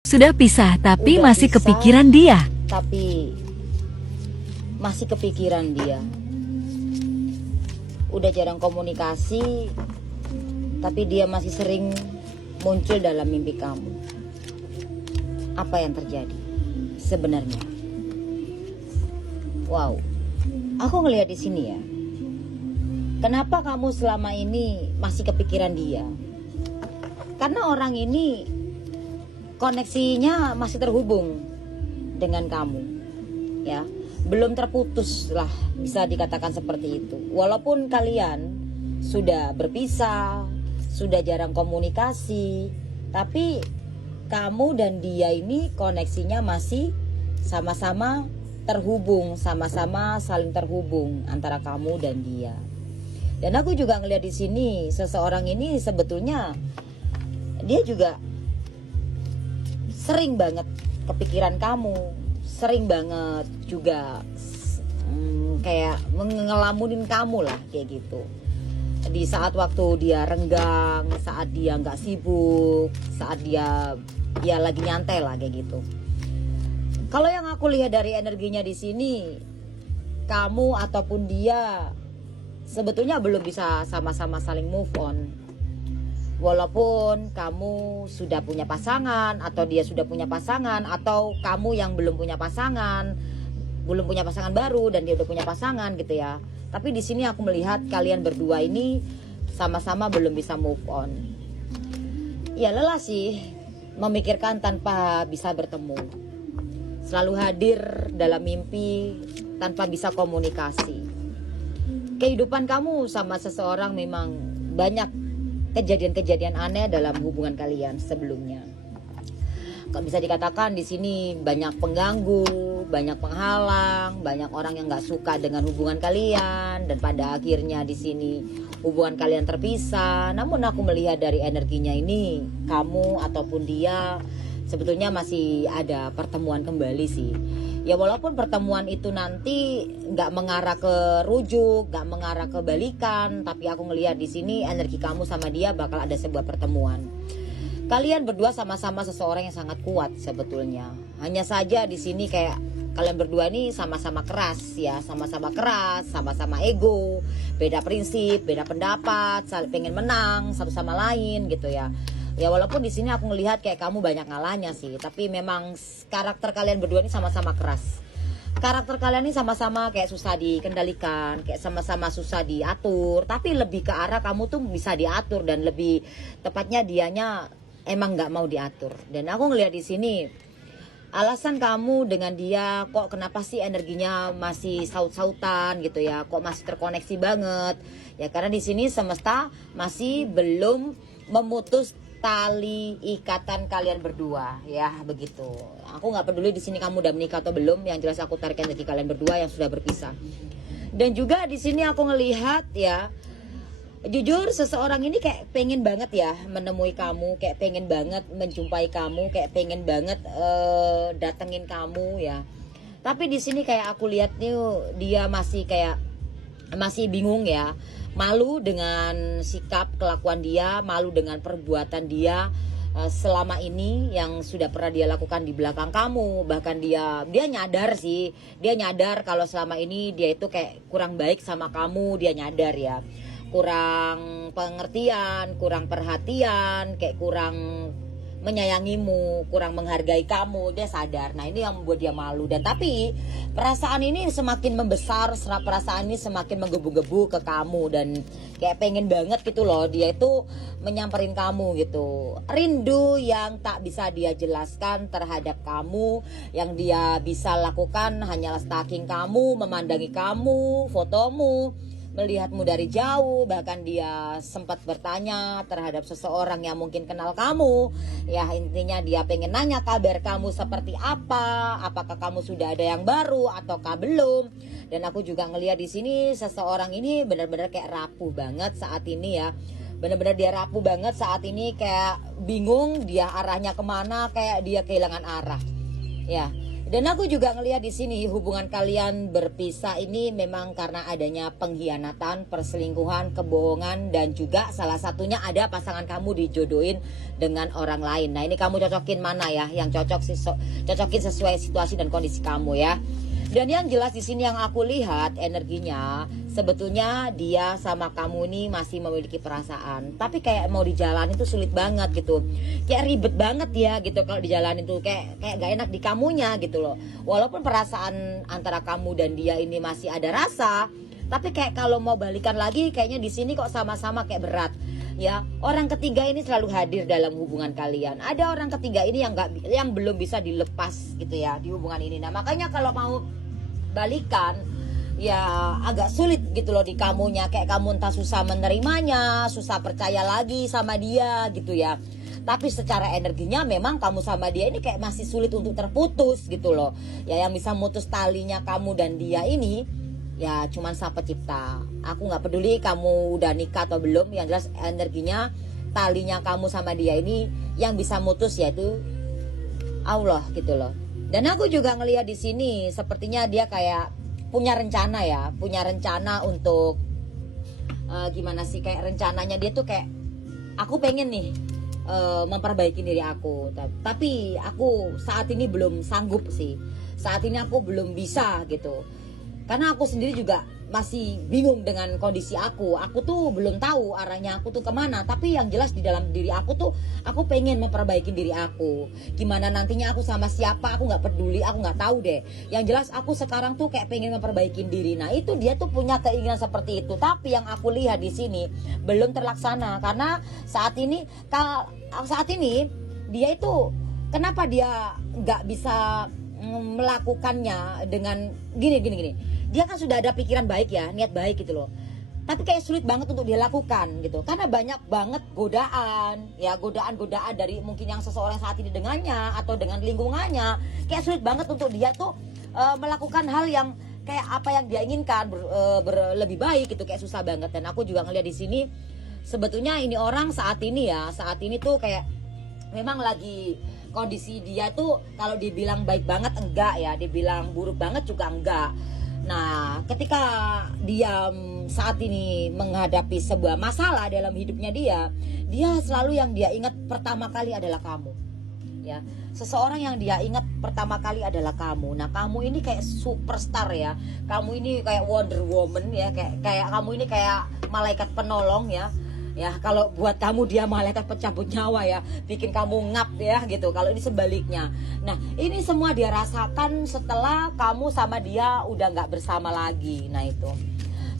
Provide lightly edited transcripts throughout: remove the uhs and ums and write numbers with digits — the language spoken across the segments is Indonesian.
Sudah pisah tapi Udah masih pisah, kepikiran dia. tapi masih kepikiran dia. Udah jarang komunikasi, tapi dia masih sering muncul dalam mimpi kamu. Apa yang terjadi sebenarnya? Wow, aku ngelihat di sini ya. Kenapa kamu selama ini masih kepikiran dia? Karena orang ini koneksinya masih terhubung dengan kamu, ya, belum terputus lah, bisa dikatakan seperti itu. Walaupun kalian sudah berpisah, sudah jarang komunikasi, tapi kamu dan dia ini koneksinya masih sama-sama terhubung, sama-sama saling terhubung antara kamu dan dia. Dan aku juga ngelihat di sini seseorang ini sebetulnya dia juga sering banget kepikiran kamu, sering banget juga kayak ngelamunin kamu lah, kayak gitu. Di saat waktu dia renggang, saat dia nggak sibuk, saat dia ya lagi nyantai lah, kayak gitu. Kalau yang aku lihat dari energinya di sini, kamu ataupun dia sebetulnya belum bisa sama-sama saling move on. Walaupun kamu sudah punya pasangan, atau dia sudah punya pasangan, atau kamu yang belum punya pasangan baru dan dia udah punya pasangan gitu ya. Tapi di sini aku melihat kalian berdua ini sama-sama belum bisa move on. Ya lelah sih memikirkan tanpa bisa bertemu. Selalu hadir dalam mimpi tanpa bisa komunikasi. Kehidupan kamu sama seseorang memang banyak kejadian-kejadian aneh dalam hubungan kalian sebelumnya. Kok bisa dikatakan di sini banyak pengganggu, banyak penghalang, banyak orang yang nggak suka dengan hubungan kalian, dan pada akhirnya di sini hubungan kalian terpisah. Namun aku melihat dari energinya ini, kamu ataupun dia sebetulnya masih ada pertemuan kembali sih. Ya walaupun pertemuan itu nanti nggak mengarah ke rujuk, nggak mengarah ke balikan, tapi aku ngelihat di sini energi kamu sama dia bakal ada sebuah pertemuan. Kalian berdua sama-sama seseorang yang sangat kuat sebetulnya. Hanya saja di sini kayak kalian berdua ini sama-sama keras ya, sama-sama keras, sama-sama ego, beda prinsip, beda pendapat, saling pengen menang satu sama lain gitu ya. Ya walaupun di sini aku ngelihat kayak kamu banyak ngalahnya sih, tapi memang karakter kalian berdua ini sama-sama keras. Karakter kalian ini sama-sama kayak susah dikendalikan, kayak sama-sama susah diatur, tapi lebih ke arah kamu tuh bisa diatur, dan lebih tepatnya dianya emang nggak mau diatur. Dan aku ngelihat di sini alasan kamu dengan dia kok kenapa sih energinya masih saut-sautan gitu ya, kok masih terkoneksi banget ya, karena di sini semesta masih belum memutus tali ikatan kalian berdua ya, begitu. Aku nggak peduli di sini kamu udah menikah atau belum, yang jelas aku tarik energi kalian berdua yang sudah berpisah. Dan juga di sini aku ngelihat ya, jujur seseorang ini kayak pengen banget ya menemui kamu, kayak pengen banget menjumpai kamu, kayak pengen banget datengin kamu ya. Tapi di sini kayak aku lihat nih dia masih kayak masih bingung ya, malu dengan sikap kelakuan dia, malu dengan perbuatan dia selama ini yang sudah pernah dia lakukan di belakang kamu. Bahkan dia nyadar sih, dia nyadar kalau selama ini dia itu kayak kurang baik sama kamu, dia nyadar ya, kurang pengertian, kurang perhatian, kayak kurang menyayangimu, kurang menghargai kamu, dia sadar. Nah ini yang membuat dia malu. Dan tapi perasaan ini semakin membesar, perasaan ini semakin menggebu-gebu ke kamu, dan kayak pengen banget gitu loh dia itu menyamperin kamu gitu. Rindu yang tak bisa dia jelaskan terhadap kamu, yang dia bisa lakukan hanyalah stalking kamu, memandangi kamu, fotomu, melihatmu dari jauh. Bahkan dia sempat bertanya terhadap seseorang yang mungkin kenal kamu ya, intinya dia pengen nanya kabar kamu seperti apa, apakah kamu sudah ada yang baru ataukah belum. Dan aku juga ngelihat di sini seseorang ini benar-benar kayak rapuh banget saat ini ya, benar-benar dia rapuh banget saat ini, kayak bingung dia arahnya kemana, kayak dia kehilangan arah ya. Dan aku juga ngelihat di sini hubungan kalian berpisah ini memang karena adanya pengkhianatan, perselingkuhan, kebohongan, dan juga salah satunya ada pasangan kamu dijodohin dengan orang lain. Nah, ini kamu cocokin mana ya? Yang cocokin sesuai situasi dan kondisi kamu ya. Dan yang jelas di sini yang aku lihat energinya sebetulnya dia sama kamu ini masih memiliki perasaan, tapi kayak mau dijalanin itu sulit banget gitu, kayak ribet banget ya gitu kalau dijalanin tuh kayak gak enak di kamunya gitu loh. Walaupun perasaan antara kamu dan dia ini masih ada rasa, tapi kayak kalau mau balikan lagi kayaknya di sini kok sama-sama kayak berat. Ya, orang ketiga ini selalu hadir dalam hubungan kalian. Ada orang ketiga ini yang belum bisa dilepas gitu ya di hubungan ini. Nah, makanya kalau mau balikan ya agak sulit gitu loh di kamunya, kayak kamu entah susah menerimanya, susah percaya lagi sama dia gitu ya. Tapi secara energinya memang kamu sama dia ini kayak masih sulit untuk terputus gitu loh. Ya, yang bisa mutus talinya kamu dan dia ini ya cuman Sang Pencipta. Aku nggak peduli kamu udah nikah atau belum, yang jelas energinya talinya kamu sama dia ini yang bisa mutus yaitu Allah gitu loh. Dan aku juga ngelihat di sini sepertinya dia kayak punya rencana ya, punya rencana untuk gimana sih, kayak rencananya dia tuh kayak aku pengen nih memperbaiki diri aku, tapi aku saat ini belum sanggup sih, saat ini aku belum bisa gitu. Karena aku sendiri juga masih bingung dengan kondisi aku tuh belum tahu arahnya aku tuh kemana. Tapi yang jelas di dalam diri aku tuh aku pengen memperbaiki diri aku. Gimana nantinya aku sama siapa aku nggak peduli, aku nggak tahu deh. Yang jelas aku sekarang tuh kayak pengen memperbaiki diri. Nah itu dia tuh punya keinginan seperti itu. Tapi yang aku lihat di sini belum terlaksana karena saat ini dia itu kenapa dia nggak bisa melakukannya dengan gini. Dia kan sudah ada pikiran baik ya, niat baik gitu loh. Tapi kayak sulit banget untuk dia lakukan gitu. Karena banyak banget godaan dari mungkin yang seseorang saat ini dengannya atau dengan lingkungannya. Kayak sulit banget untuk dia tuh melakukan hal yang kayak apa yang dia inginkan, lebih baik gitu, kayak susah banget. Dan aku juga ngeliat di sini sebetulnya ini orang saat ini tuh kayak memang lagi kondisi dia tuh kalau dibilang baik banget enggak ya, dibilang buruk banget juga enggak. Nah, ketika dia saat ini menghadapi sebuah masalah dalam hidupnya dia selalu yang dia ingat pertama kali adalah kamu. Ya, seseorang yang dia ingat pertama kali adalah kamu. Nah, kamu ini kayak superstar ya. Kamu ini kayak Wonder Woman ya, kayak kamu ini kayak malaikat penolong ya. Ya, kalau buat kamu dia malaikat pencabut nyawa ya, bikin kamu ngap ya gitu. Kalau ini sebaliknya. Nah, ini semua dia rasakan setelah kamu sama dia udah nggak bersama lagi. Nah itu.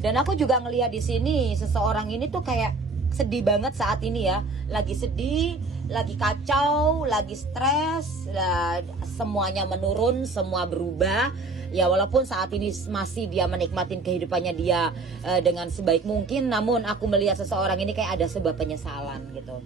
Dan aku juga ngelihat di sini seseorang ini tuh kayak sedih banget saat ini ya, lagi sedih, lagi kacau, lagi stres, semuanya menurun, semua berubah. Ya walaupun saat ini masih dia menikmatin kehidupannya dia dengan sebaik mungkin, namun aku melihat seseorang ini kayak ada sebuah penyesalan gitu.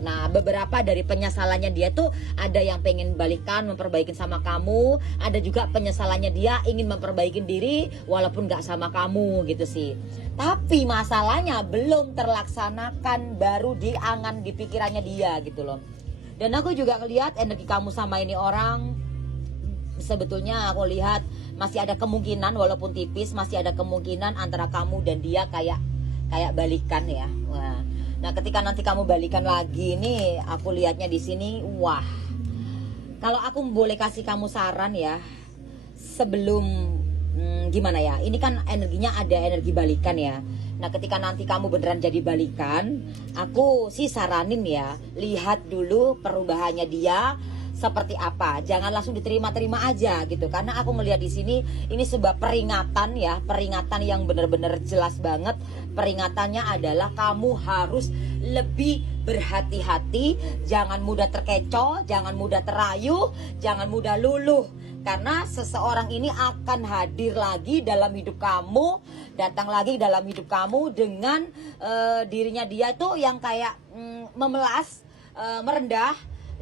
Nah, beberapa dari penyesalannya dia tuh ada yang pengen balikan, memperbaiki sama kamu, ada juga penyesalannya dia ingin memperbaiki diri walaupun gak sama kamu gitu sih. Tapi masalahnya belum terlaksanakan, baru diangan di pikirannya dia gitu loh. Dan aku juga ngelihat energi kamu sama ini orang, sebetulnya aku lihat masih ada kemungkinan, walaupun tipis, masih ada kemungkinan antara kamu dan dia kayak balikan ya. Nah, ketika nanti kamu balikan lagi nih, aku lihatnya di sini, wah. Kalau aku boleh kasih kamu saran ya, sebelum gimana ya? Ini kan energinya ada energi balikan ya. Nah, ketika nanti kamu beneran jadi balikan, aku sih saranin ya, lihat dulu perubahannya dia seperti apa. Jangan langsung diterima-terima aja gitu. Karena aku melihat di sini ini sebuah peringatan ya, peringatan yang benar-benar jelas banget. Peringatannya adalah kamu harus lebih berhati-hati, jangan mudah terkecoh, jangan mudah terayu, jangan mudah luluh. Karena seseorang ini akan hadir lagi dalam hidup kamu, datang lagi dalam hidup kamu dengan dirinya dia tuh yang kayak memelas, merendah,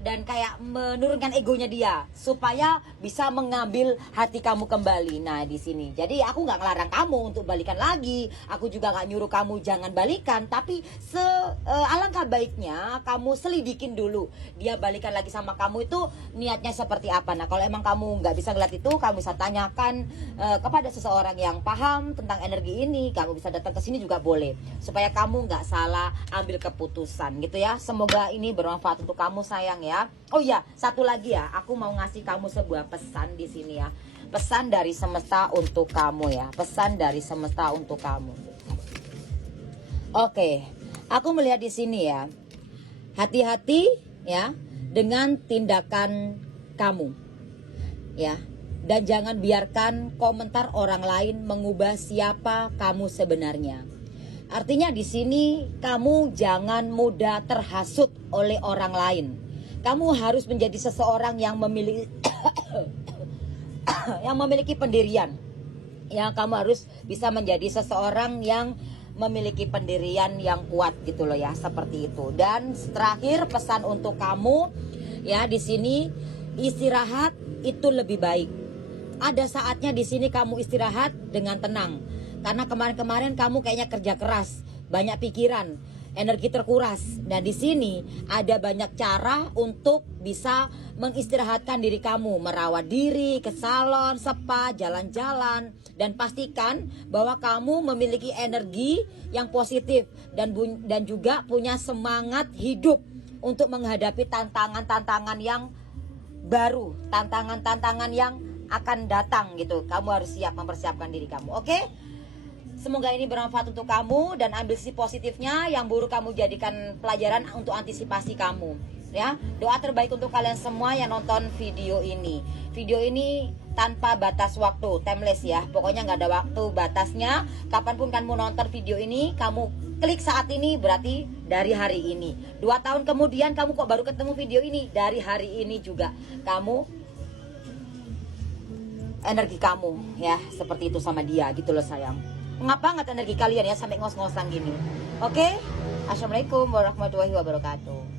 dan kayak menurunkan egonya dia supaya bisa mengambil hati kamu kembali. Nah di sini, jadi aku nggak ngelarang kamu untuk balikan lagi, aku juga nggak nyuruh kamu jangan balikan, tapi alangkah baiknya kamu selidikin dulu dia balikan lagi sama kamu itu niatnya seperti apa. Nah kalau emang kamu nggak bisa ngeliat itu, kamu bisa tanyakan kepada seseorang yang paham tentang energi ini. Kamu bisa datang ke sini juga boleh, supaya kamu nggak salah ambil keputusan gitu ya. Semoga ini bermanfaat untuk kamu sayang ya. Oh iya, satu lagi ya, aku mau ngasih kamu sebuah pesan di sini ya. Pesan dari semesta untuk kamu ya. Pesan dari semesta untuk kamu. Oke, aku melihat di sini ya. Hati-hati ya dengan tindakan kamu. Ya. Dan jangan biarkan komentar orang lain mengubah siapa kamu sebenarnya. Artinya di sini kamu jangan mudah terhasut oleh orang lain. Kamu harus menjadi seseorang yang memiliki pendirian. Ya, kamu harus bisa menjadi seseorang yang memiliki pendirian yang kuat gitu loh ya, seperti itu. Dan terakhir pesan untuk kamu ya di sini, istirahat itu lebih baik. Ada saatnya di sini kamu istirahat dengan tenang. Karena kemarin-kemarin kamu kayaknya kerja keras, banyak pikiran, energi terkuras. Dan di sini ada banyak cara untuk bisa mengistirahatkan diri kamu, merawat diri, ke salon, spa, jalan-jalan, dan pastikan bahwa kamu memiliki energi yang positif dan juga punya semangat hidup untuk menghadapi tantangan-tantangan yang baru, tantangan-tantangan yang akan datang gitu. Kamu harus siap mempersiapkan diri kamu. Oke? Semoga ini bermanfaat untuk kamu dan ambil sisi positifnya, yang buruk kamu jadikan pelajaran untuk antisipasi kamu. Ya, doa terbaik untuk kalian semua yang nonton video ini. Video ini tanpa batas waktu, timeless ya. Pokoknya nggak ada waktu batasnya. Kapanpun kamu nonton video ini, kamu klik saat ini berarti dari hari ini. 2 tahun kemudian kamu kok baru ketemu video ini, dari hari ini juga kamu energi kamu ya seperti itu sama dia gitu loh sayang. Ngapa banget energi kalian ya sampai ngos-ngosan gini. Oke? Assalamualaikum warahmatullahi wabarakatuh.